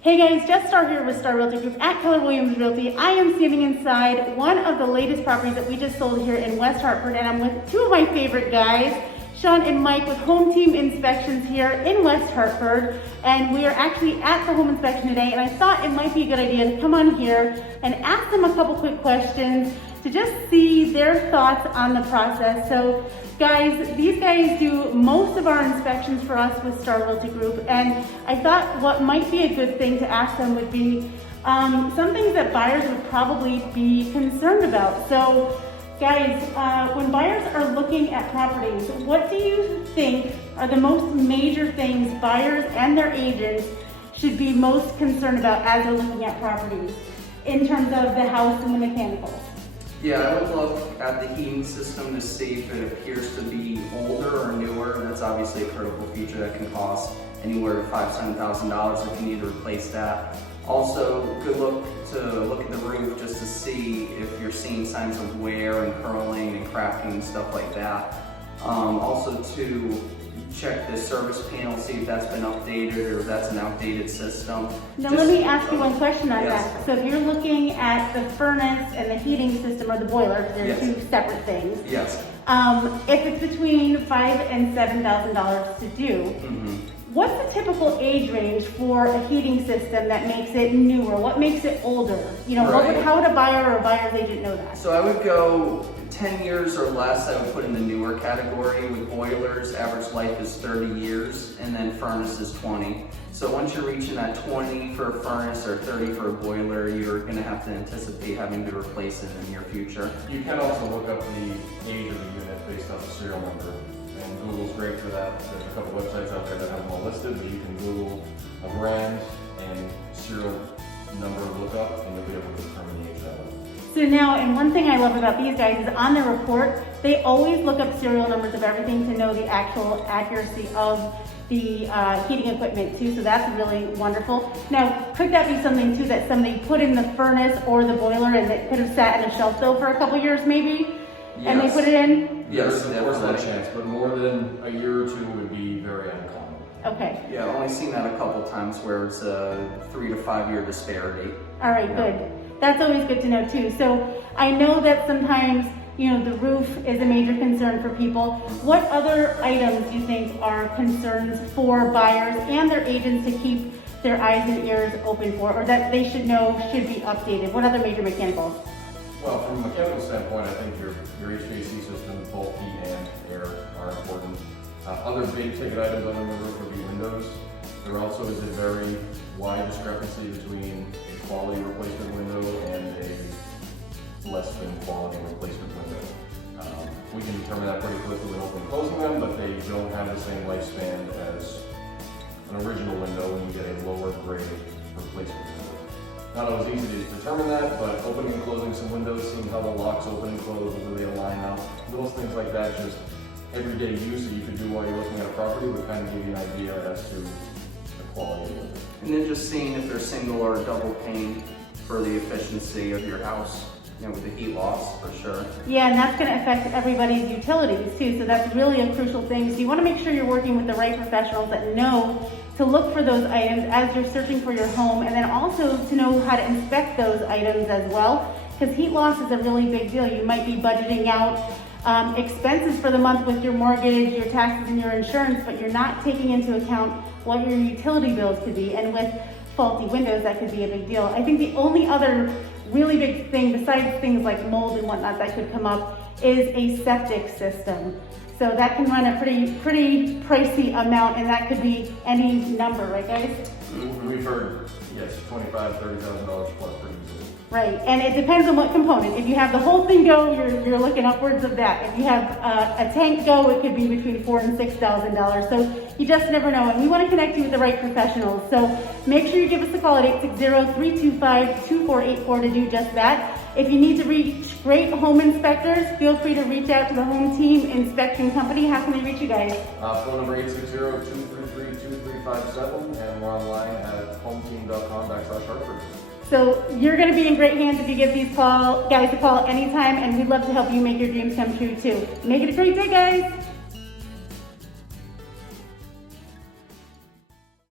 Hey guys, Starr here with Starr Realty Group at Keller Williams Realty. I am standing inside one of the latest properties that we just sold here in West Hartford, and I'm with two of my favorite guys, Sean and Mike with HomeTeam Inspections here in West Hartford. And we are actually at the home inspection today, and I thought it might be a good idea to come on here and ask them a couple quick questions to just see their thoughts on the process. So guys, these guys do most of our inspections for us with Starr Realty Group, and I thought what might be a good thing to ask them would be some things that buyers would probably be concerned about. So guys, when buyers are looking at properties, what do you think are the most major things buyers and their agents should be most concerned about as they're looking at properties in terms of the house and the mechanicals? Yeah, I would look at the heating system to see if it appears to be older or newer. That's obviously a critical feature that can cost anywhere to $5,000 to $7,000 if you need to replace that. Also, good look at the roof just to see if you're seeing signs of wear and curling and cracking and stuff like that. Also to check the service panel, see if that's been updated or if that's an outdated system. Now let me ask you one question on that. So if you're looking at the furnace and the heating system or the boiler, because they're two separate things. Yes. If it's between $5,000 and $7,000 to do, what's the typical age range for a heating system that makes it newer? What makes it older? You know, how would a buyer or a buyer's agent know that? So I would go 10 years or less, I would put in the newer category. With boilers, average life is 30 years, and then furnace is 20. So once you're reaching that 20 for a furnace or 30 for a boiler, you're gonna have to anticipate having to replace it in the near future. You can also look up the age of the unit based off the serial number, and Google's great for that. There's a couple websites out there that have them all listed, but you can Google a brand and serial number lookup, and you'll be able to determine the age that way. So now, and one thing I love about these guys is on their report, they always look up serial numbers of everything to know the actual accuracy of the heating equipment too, so that's really wonderful. Now, could that be something too that somebody put in the furnace or the boiler and it could have sat in a shelf though for a couple years maybe? Yes. And they put it in? Yes, of course that chance, but more than a year or two would be very uncommon. Okay. Yeah, I've only seen that a couple times where it's a 3 to 5 year disparity. All right, good. That's always good to know too. So I know that sometimes, you know, the roof is a major concern for people. What other items do you think are concerns for buyers and their agents to keep their eyes and ears open for, or that they should know should be updated? What other major mechanicals? Well, from a mechanical standpoint, I think your HVAC system, both heat and air, are important. Other big ticket items on the roof would be windows. There also is a very wide discrepancy between a quality replacement window and a less than quality replacement window. We can determine that pretty quickly when opening and closing them, but they don't have the same lifespan as an original window when you get a lower grade replacement window. Not always easy to determine that, but opening and closing some windows, seeing how the locks open and close, whether they align out, little things like that, just everyday use that you could do while you're looking at a property would kind of give you an idea as to the quality of it. And then just seeing if they're single or double pane for the efficiency of your house, you know, with the heat loss for sure. Yeah, and that's going to affect everybody's utilities too, so that's really a crucial thing. So you want to make sure you're working with the right professionals that know to look for those items as you're searching for your home, and then also to know how to inspect those items as well, because heat loss is a really big deal. You might be budgeting out expenses for the month with your mortgage, your taxes, and your insurance, but you're not taking into account what your utility bills could be, and with faulty windows, that could be a big deal. I think the only other really big thing, besides things like mold and whatnot that could come up, is a septic system. So that can run a pretty pricey amount, and that could be any number, right guys? We've heard, yes, $25,000 to $30,000 plus pretty easily. Right, and it depends on what component. If you have the whole thing go, you're looking upwards of that. If you have a tank go, it could be between $4,000 and $6,000. So you just never know, and we want to connect you with the right professionals. So make sure you give us a call at 860-325-2484 to do just that. If you need to reach great home inspectors, feel free to reach out to the HomeTeam Inspection Company. How can they reach you guys? Phone number 860-233-2357, and we're online at hometeam.com/Hartford. So you're going to be in great hands if you give these guys a call anytime, and we'd love to help you make your dreams come true too. Make it a great day, guys.